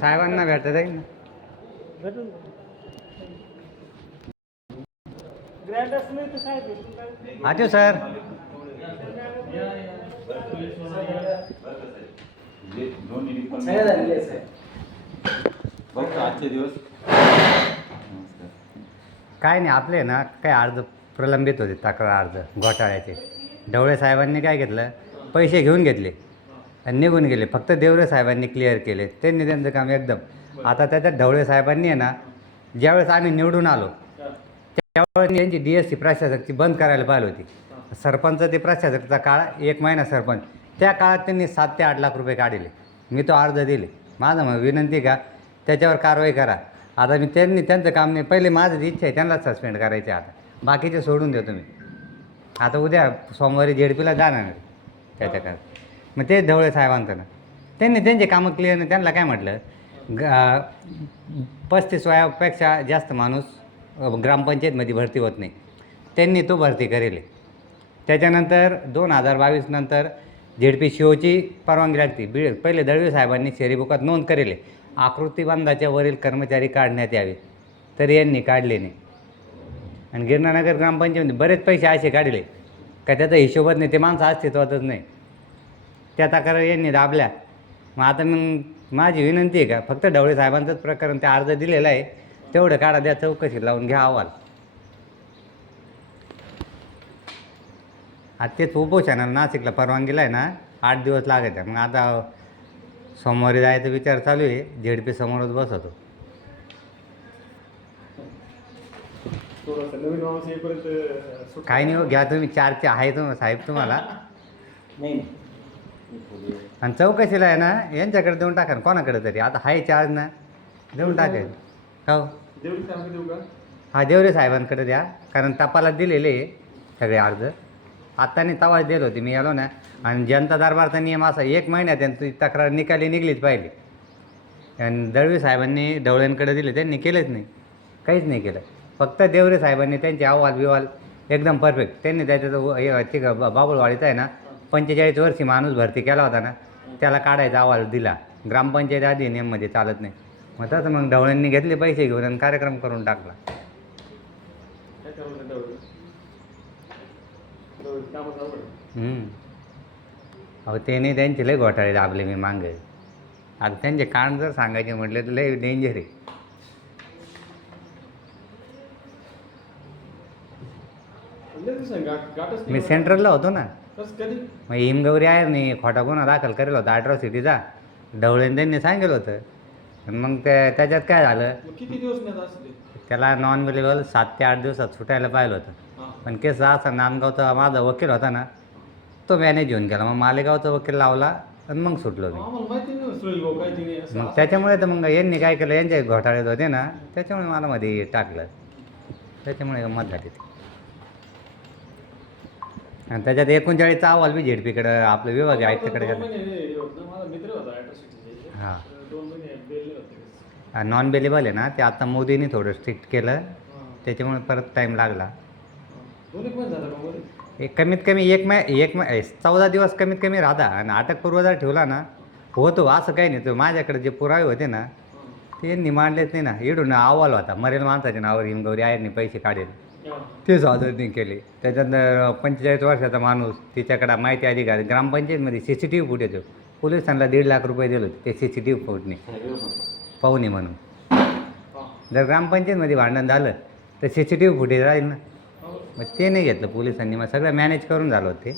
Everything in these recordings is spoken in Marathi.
साहेबांना भेटत आहे ना? आजो सर बघतो आजचे दिवस काय नाही आपले ना काय अर्ज प्रलंबित होते तक्रार अर्ज घोटाळ्याचे. ढवळे साहेबांनी काय घेतलं? पैसे घेऊन घेतले. आणि निघून गेले. फक्त देवरे साहेबांनी क्लिअर केले. त्यांनी त्यांचं काम एकदम. आता त्याच्यात ढवळे साहेबांनी आहे ना ज्यावेळेस आम्ही निवडून आलो त्यावेळेस त्यांची डी एस सी प्रशासकची बंद करायला पाहिजे होती. सरपंच ते प्रशासकचा काळ एक महिना सरपंच. त्या काळात त्यांनी सात ते आठ लाख रुपये काढले. मी तो अर्ज दिले. माझं मग विनंती का त्याच्यावर कारवाई करा. आता मी त्यांनी त्यांचं काम नाही. पहिले माझं इच्छा आहे त्यांनाच सस्पेंड करायचे आता. बाकीचे सोडून देतो मी. आता उद्या सोमवारी झेडपीला जाणार त्याच्याकडे. मग ते ढवळे साहेबांचं ना. त्यांनी त्यांचे कामं क्लिअर नाही त्यांना काय म्हटलं? ग पस्तीस वयापेक्षा जास्त माणूस ग्रामपंचायतमध्ये भरती होत नाही. त्यांनी तो भरती करेल. त्याच्यानंतर दोन हजार बावीस नंतर झेडपी शिओची परवानगी लागते. बी पहिले दळवी साहेबांनी शेरीबुकात नोंद करेल. आकृतीबंधाच्या वरील कर्मचारी काढण्यात यावे. तरी यांनी काढले नाही. आणि गिरणानगर ग्रामपंचायतीमध्ये बरेच पैसे असे काढले. का त्याचा हिशोबच नाही ते माणसं अस्तित्वातच नाही. त्या तक्रार यांनी दाबल्या. मग आता मग माझी विनंती आहे का? फक्त ढवळे साहेबांचंच प्रकरण ते अर्ज दिलेला आहे. तेवढं काढा द्या चौकशी लावून घ्या अहवाल. आता तेच उपोषणाला नाशिकला परवानगीला आहे ना आठ दिवस लागत आहे. मग आता सोमवारी जायचा विचार चालू आहे. झेडपी समोरच बसवतो. काही नाही हो घ्या तुम्ही. चारचे आहे तुम साहेब तुम्हाला. नाही नाही. आणि चौकशीला आहे ना यांच्याकडे देऊन टाका ना कोणाकडे तरी. आता हाय चार्ज ना. देऊन टाकायचं हो. हा देवरे साहेबांकडे द्या. कारण तपाला दिलेले सगळे अर्ज. आत्ताने तवाच दिले होते. मी आलो ना. आणि जनता दरबारचा नियम असा एक महिन्यात त्यांची तक्रार निकाली निघलीच पाहिजे आणि दळवी साहेबांनी ढवळ्यांकडे दिले. त्यांनी केलंच नाही. काहीच नाही केलं. फक्त देवरे साहेबांनी त्यांचे अहवाल बिवाल एकदम परफेक्ट त्यांनी त्याच्यात बाबुळवाडीचा आहे ना पंचेचाळीस वर्षी माणूस भरती केला होता ना त्याला काढायचा अहवाल दिला. ग्रामपंचायत अधिनियममध्ये म्हणजे चालत नाही. मग तसं मग ढवळ्यांनी घेतले पैसे घेऊन आणि कार्यक्रम करून टाकला. अहो ते नाही त्यांचे लय घोटाळे दाबले मी मागे. आता त्यांचे कान जर सांगायचे म्हटले तर लय डेंजर आहे. मी सेंट्रलला होतो ना. कधी? मग हिमगौरी आहे नाही खोटा गुन्हा दाखल करेल होता अॅट्रॉसिटीचा ढवळेन त्यांनी सांगितलं होतं. आणि मग ते त्याच्यात काय झालं? मग किती दिवस त्याला नॉन अवेलेबल सात ते आठ दिवसात सुटायला पाहिलं होतं. हां. पण केस असा नांदगावचा माझा वकील होता ना तो मॅनेज घेऊन गेला. मग मालेगावचा वकील लावला आणि मग सुटलो मी. आम्हाला माहिती नाही सुनील भाऊ काय तिने असं मग त्याच्यामुळे तर मग यांनी काय केलं? यांचे घोटाळे होते ना त्याच्यामुळे मला मध्ये टाकलं. त्याच्यामुळे गंमत झाली ती. आणि त्याच्यात एकोणचाळीसचा अहवाल बी झेडपीकडं आपलं विभाग आहे तिकडे हे नॉन बेलेबल आहे ना ते आता मोदींनी थोडं स्ट्रिक्ट केलं. त्याच्यामुळे परत टाईम लागला. एक कमीत कमी एक मै एक मै चौदा दिवस कमीत कमी राहता. आणि अटकपूर्व जर ठेवला ना होतो असं काही नाही. तो माझ्याकडे जे पुरावे होते ना ते यांनी मांडलेच नाही ना. इडून अहवाल होता. मरेल माणसाच्या नावावर हिमगौरी आयरनी पैसे काढेल. ते सादरनी केले. त्याच्यात पंचेचाळीस वर्षाचा माणूस तिच्याकडे माहिती अधिकारी ग्रामपंचायतमध्ये C C T V footage पोलिसांना दीड लाख रुपये दिले होते ते सी सी टी व्ही फुटणे पाहुणे म्हणून. जर ग्रामपंचायतमध्ये भांडण झालं तर C C T V footage राहील ना? मग ते नाही घेतलं पोलिसांनी. मग सगळं मॅनेज करून झालं होते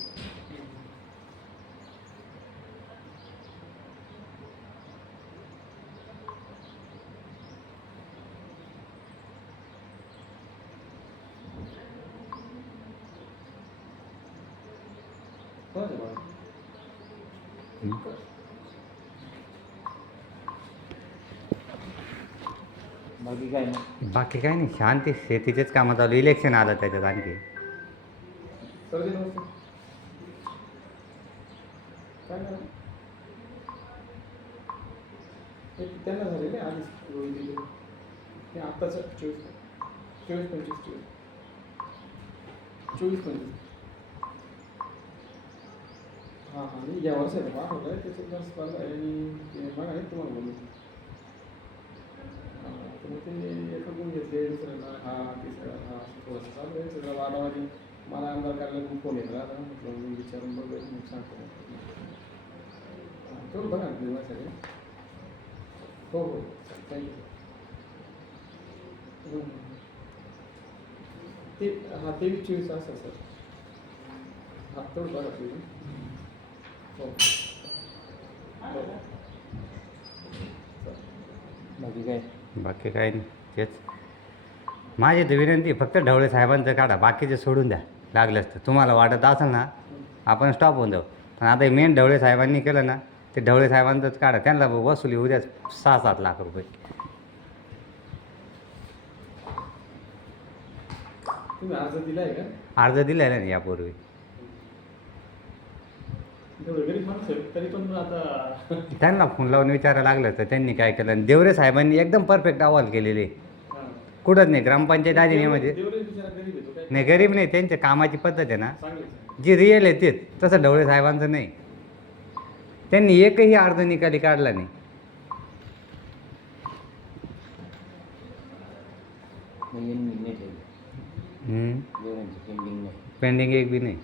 बाकी काय नाही बाकी काय नाही शांती शेतीचेच कामं चालू इलेक्शन आलं त्याच्यात आणखी सर्दी नव्हती ते त्यांना झालेले आधीच रोहित आत्ताच चोवीस चोवीस पंचवीस चोवीस चोवीस पंचवीस हां हां मी या वर्षाचं पाठवलं आहे त्याच्यात बस चालू आहे आणि ते बघा नाही तुम्हाला बोलू तर मग ते करून घेतले दुसऱ्याला हा तिसऱ्याला हा असं थोडंसं चालू आहे सगळं वादावादी मला आमदार कार्यालयातून फोन येत राहता म्हटलं मी विचारून बघूया मग सांगतो तेवढं बघा ना तुम्ही माझ्यासाठी हो हो थँक्यू ते हा तेवीस चोवीस असं सर हां तेवढं बघा तुम्ही बाकी काय? बाकी नाही तेच. माझी तर विनंती फक्त ढवळे साहेबांचं काढा बाकीचे सोडून द्या. लागलं असतं. तुम्हाला वाटत असेल ना आपण स्टॉप होऊन जाऊ. पण आता मेन ढवळे साहेबांनी केलं ना ते ढवळे साहेबांचंच काढा. त्यांना वसुली उद्याच सहा सात लाख रुपये. तुम्ही अर्ज दिलाय का? अर्ज दिलेला नाही यापूर्वी. तेवढं गरीब माणूस आहे तरी पण आता त्यांना फोन लावून विचारायला लागलं तर त्यांनी काय केलं? आणि देवरे साहेबांनी एकदम परफेक्ट अहवाल केलेले. हा. कुठंच नाही ग्रामपंचायत अधिनियमामध्ये. देवरे बिचारा गरीब आहे तो काय नाही गरीब नाही त्यांच्या कामाची पद्धत आहे ना. चांगले. जी रिअल आहे तेच तसं ढवळे साहेबांचं नाही. त्यांनी एकही अर्ज निकाली काढला नाही. नाही यांनी नाही ठेवलं. हम्म. जेवणाची पेंडिंग नाही. पेंडिंग एक बी नाही.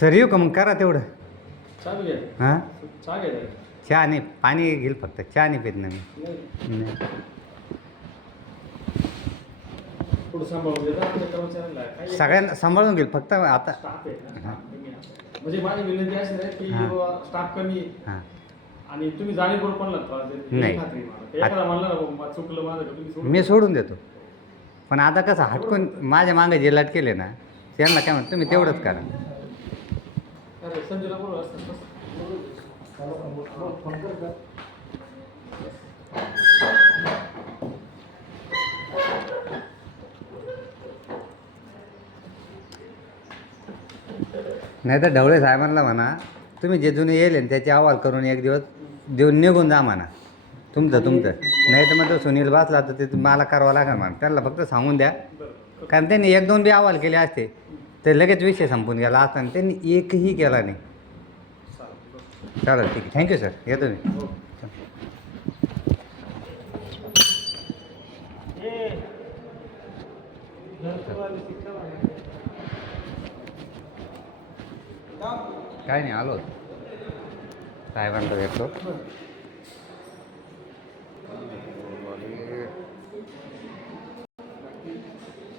सर येऊ का मग करा तेवढं घ्या हां चहा घ्या जरा. चहा नाही पाणी घेईल फक्त चहा नाही पित ना मी नाही नाही. पुढं सांभाळून देता आपल्या कर्मचाऱ्यांना काही सगळ्यांना सांभाळून घेईल फक्त आता स्टाफ आहे ना हा. staff कमी आहे. म्हणजे माझी विनंती अशी आहे की हा. बाबा स्टाफ कमी आहे हां आणि तुम्ही जाणीवपूर्वक कोणाला त्रास देत नाही. नाही. खात्री आहे मला. एखादा म्हणला ना बाबा चुकलं माझं का तुम्ही सोडून मी सोडून देतो पण आता कसं हटकून माझ्या मागे जे लटकेले ना त्यांना काय म्हणतो तुम्ही तेवढंच करा संजयला बोलू नाही तर ढवळे साहेबांना म्हणा तुम्ही जे जुने येईल त्याचे अहवाल करून एक दिवस देऊन निघून जा म्हणा. तुमचं तुमचं. नाही तर मग तो सुनील बसला तर ते मला करावं लागेल म्हणा. त्यांना फक्त सांगून द्या. कारण त्यांनी एक दोन बी अहवाल केले असते. ते लगेच विषय संपून गेला असता आणि त्यांनी एकही केला नाही. चालेल. ठीक आहे. थँक्यू सर येतो मी काय नाही आलो. साहेबांना भेटलो